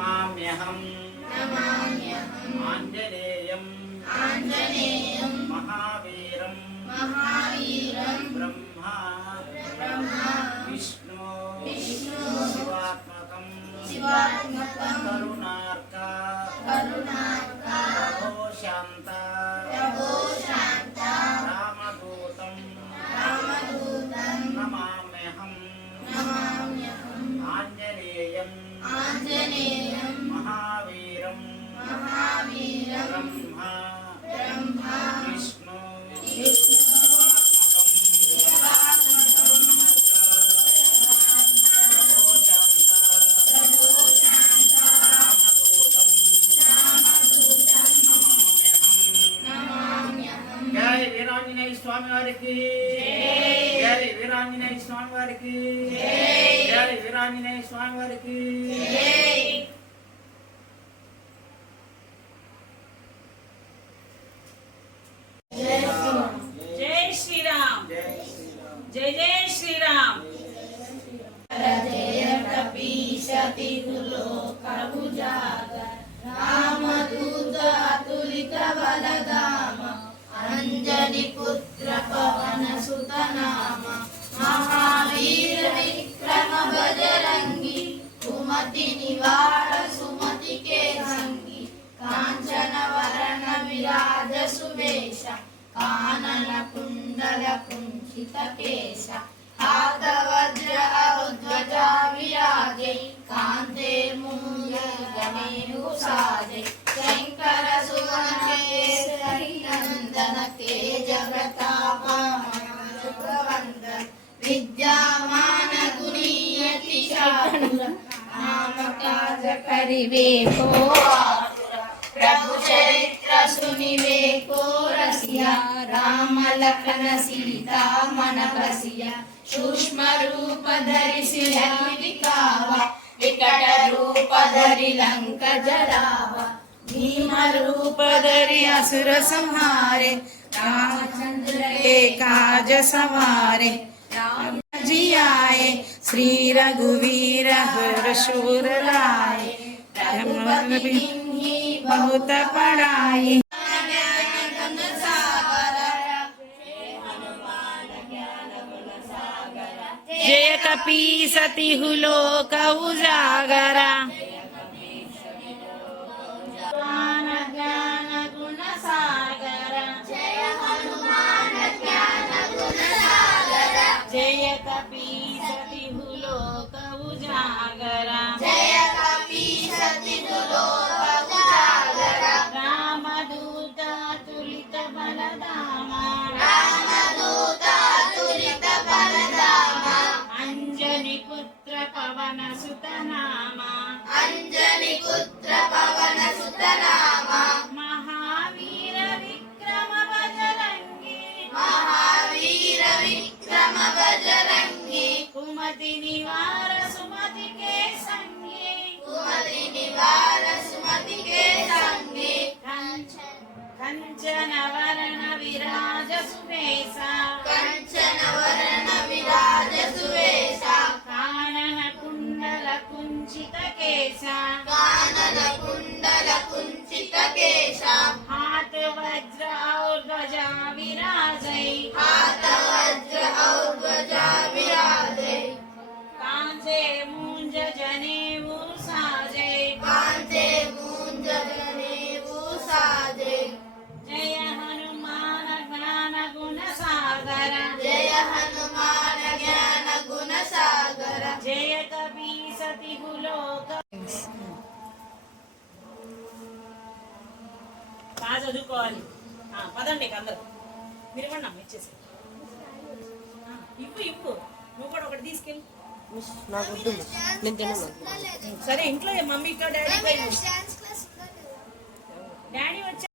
नमाम्यहं आञ्जनेयं महावीरं ब्रह्मा विष्णु शिवात्मकं करुणार्का प्रभो शान्ता रामदूतं नमाम्यहं आञ्जनेयं महावीरं ब्रह्मा विष्णु जय वीरांजनेय स्वामी वारिकी जय वीरांजनेय स्वामी वारिकी जय वीरांजनेय स्वामी वारिकी जय श्री राम जय जय श्री राम जय कपीशति लोक उजागर रामदूत अतुलित बलधाम अंजनी पुत्र पवन सुत नाम महावीर विक्रम बजरंगी कुमति निवार सुमति के संगी कांचन वरण विराज सुवेश कानन कुंडल कुंचित केश हाथ वज्र ध्वजा विराजे कांते मूलगमेरु साजे शंकर सुवन केसरी नंदन तेज प्रताप विद्यामान गुणीयति शाकुर नाम काज करिवे को प्रभु चरित्र सुनिवे को रसिया राम लखन सीता मन बसिया सूक्ष्म रूप धरिसि दिखावा विकट रूप धरि लंक जरावा भीम रूप धरि असुर संहारे रामचंद्र के काज सवारे राम जी आए श्री रघुवीर हर्षुर लाए बहुत पढ़ाई जय कपीसति लोक उजागरा ज्ञान गुण सागर जय हनुमान ज्ञान गुण सागर जय कपीसति लोक उजागरा जय कपीसति लोक उजागरा रामदूत तुलित बलधामा रामदूत तुलित बलधामा अंजनी पुत्र पवन सुत नामा अंजनी पुत्र पवन सुत नामा महावीर विक्रम बजरंगी महावीर विक्रम बजरंगी कुमति निवार सुमति के संगी कुमति निवार सुमति के संगी कंचन वरण विराज सुवेशा कंचन वरण विराज सुवेशा कानन कुंडल कुंचित केशा कानन कुंडल कुंचित केशा हाथ वज्र और ध्वजा विराजै हाथ वज्र और ध्वजा विराजै कांचे मूंज जनेऊ साजे कांचे मूंज जनेऊ साजे जय हनुमान ज्ञान गुण सागर जय हनुमान ज्ञान गुण सागर जय कपीसति लोक బాగా చదువుకోవాలి పదండి అందరూ మీరు ఇవ్వండి అమ్మ ఇచ్చేసి ఇవ్వు ఇవ్వు నువ్వు కూడా ఒకటి తీసుకెళ్ళి సరే ఇంట్లో మమ్మీ డాడీ వచ్చి